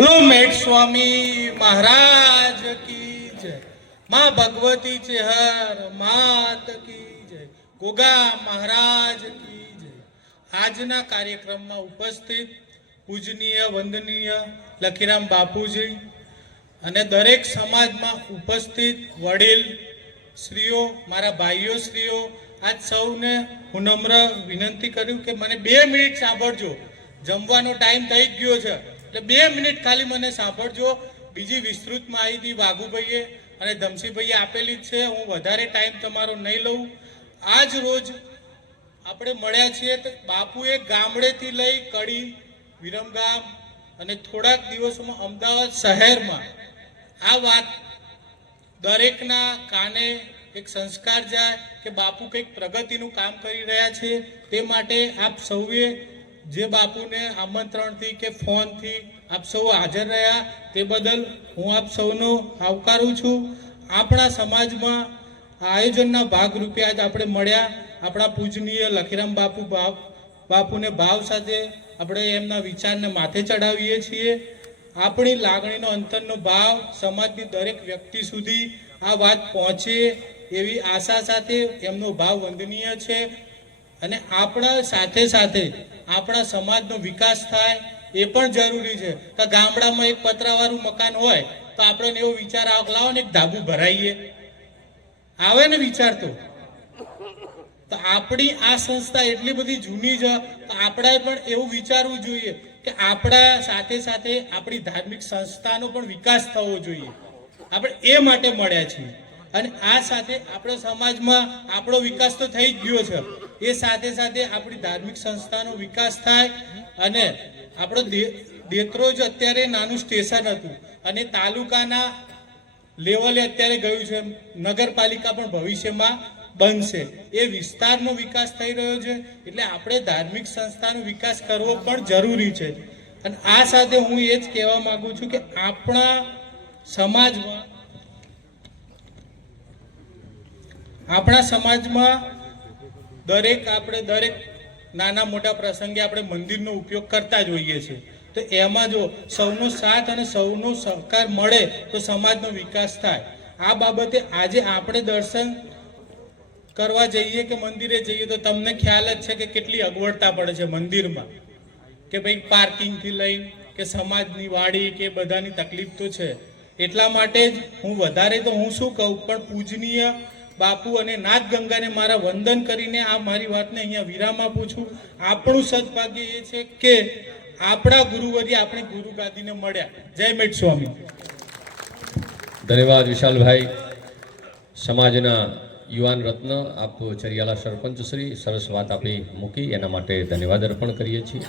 बोलो मेट स्वामी महाराज की जय। माँ भगवती चेहर मात की जय। गोगा महाराज की जय। आजना कार्यक्रम में उपस्थित पूजनीय वंदनीय लखीराम बापूजी अने दरेक समाज में उपस्थित वडील श्रीओ, मारा भाईओ श्रीओ, आज सौने हूँ नम्र विनंती करूँ कि मने 2 मिनिट सांभळजो। जमवानो टाइम थई गयो छे એટલે 2 મિનિટ ખાલી મને સાંભળજો। બીજી વિસ્તૃત માહિતી વાઘુભાઈએ અને ધમસીભાઈએ આપેલી છે, હું વધારે ટાઈમ તમારો નહીં લઉં। આજ રોજ આપણે મળ્યા છીએ તો બાપુએ ગામડેથી લઈ કડી, વિરમગામ અને થોડાક દિવસોમાં અમદાવાદ શહેરમાં આ વાત દરેકના કાને એક સંસ્કાર જાય કે બાપુ કંઈક પ્રગતિનું કામ કરી રહ્યા છે। તે માટે આપ સૌએ જે બાપુને આમંત્રણથી કે ફોનથી આપ સૌ હાજર રહ્યા તે બદલ હું આપ સૌનો આવકારું છું। આપણા સમાજમાં આયોજનના ભાગરૂપે આજ આપણે મળ્યા। આપણા પૂજનીય લખીરામ બાપુને ભાવ સાથે આપણે એમના વિચારને માથે ચડાવીએ છીએ। આપણી લાગણીનો અંતરનો ભાવ સમાજની દરેક વ્યક્તિ સુધી આ વાત પહોંચે એવી આશા સાથે એમનો ભાવ વંદનીય છે। અને આપણા સાથે સાથે આપણા સમાજનો વિકાસ થાય એ પણ જરૂરી છે। તો ગામડામાં એક પતરાવાળું મકાન હોય તો આપણે એવો વિચાર આવે લાવો ને એક ધાબુ ભરાઈએ, આવે ને વિચાર। તો આપણી આ સંસ્થા એટલી બધી જૂની છે તો આપણે પણ એવું વિચારવું જોઈએ કે આપણા સાથે સાથે આપણી ધાર્મિક સંસ્થાનો પણ વિકાસ થવો જોઈએ। આપણે એ માટે મળ્યા છીએ અને આ સાથે આપણે સમાજમાં આપણો વિકાસ તો થઈ જ ગયો છે, એ સાથે સાથે આપણી ધાર્મિક સંસ્થાનો વિકાસ થાય। અને આપણો દેત્રોજ અત્યારે નાનું સ્ટેશન હતું અને તાલુકાના લેવલે અત્યારે ગયું છે, નગરપાલિકા પણ ભવિષ્યમાં બનશે। એ વિસ્તારનો વિકાસ થઈ રહ્યો છે એટલે આપણે ધાર્મિક સંસ્થાનો વિકાસ કરવો પણ જરૂરી છે। અને આ સાથે હું એ જ કહેવા માંગુ છું કે આપણા સમાજમાં દરેક નાના મોટા પ્રસંગે આપણે મંદિરનો ઉપયોગ કરતા જ હોઈએ છીએ। તો એમાં જો સૌનો સાથ અને સૌનો સહકાર મળે તો સમાજનો વિકાસ થાય। આ બાબતે આજે આપણે દર્શન કરવા જઈએ કે મંદિરે જઈએ તો તમને ખ્યાલ જ છે કે કેટલી અગવડતા પડે છે મંદિરમાં, કે ભાઈ પાર્કિંગથી લઈ કે સમાજની વાડી કે બધાની તકલીફ તો છે। એટલા માટે જ હું શું કહું, પણ પૂજનીય બાપુ અને નાથ ગંગાને મારા વંદન કરીને આ મારી વાતને અહીંયા વિરામ આપું છું। આપણું સદભાગ્ય એ છે કે આપણા ગુરુવર્ય આપણી ગુરુ ગાદીને મળ્યા। જય મેટ સ્વામી। ધન્યવાદ વિશાલભાઈ। સમાજના યુવાન રત્ન આપ ચરિયાલા સરપંચ શ્રી સરસ વાત આપી મૂકી એના માટે ધન્યવાદ અર્પણ કરીએ છીએ।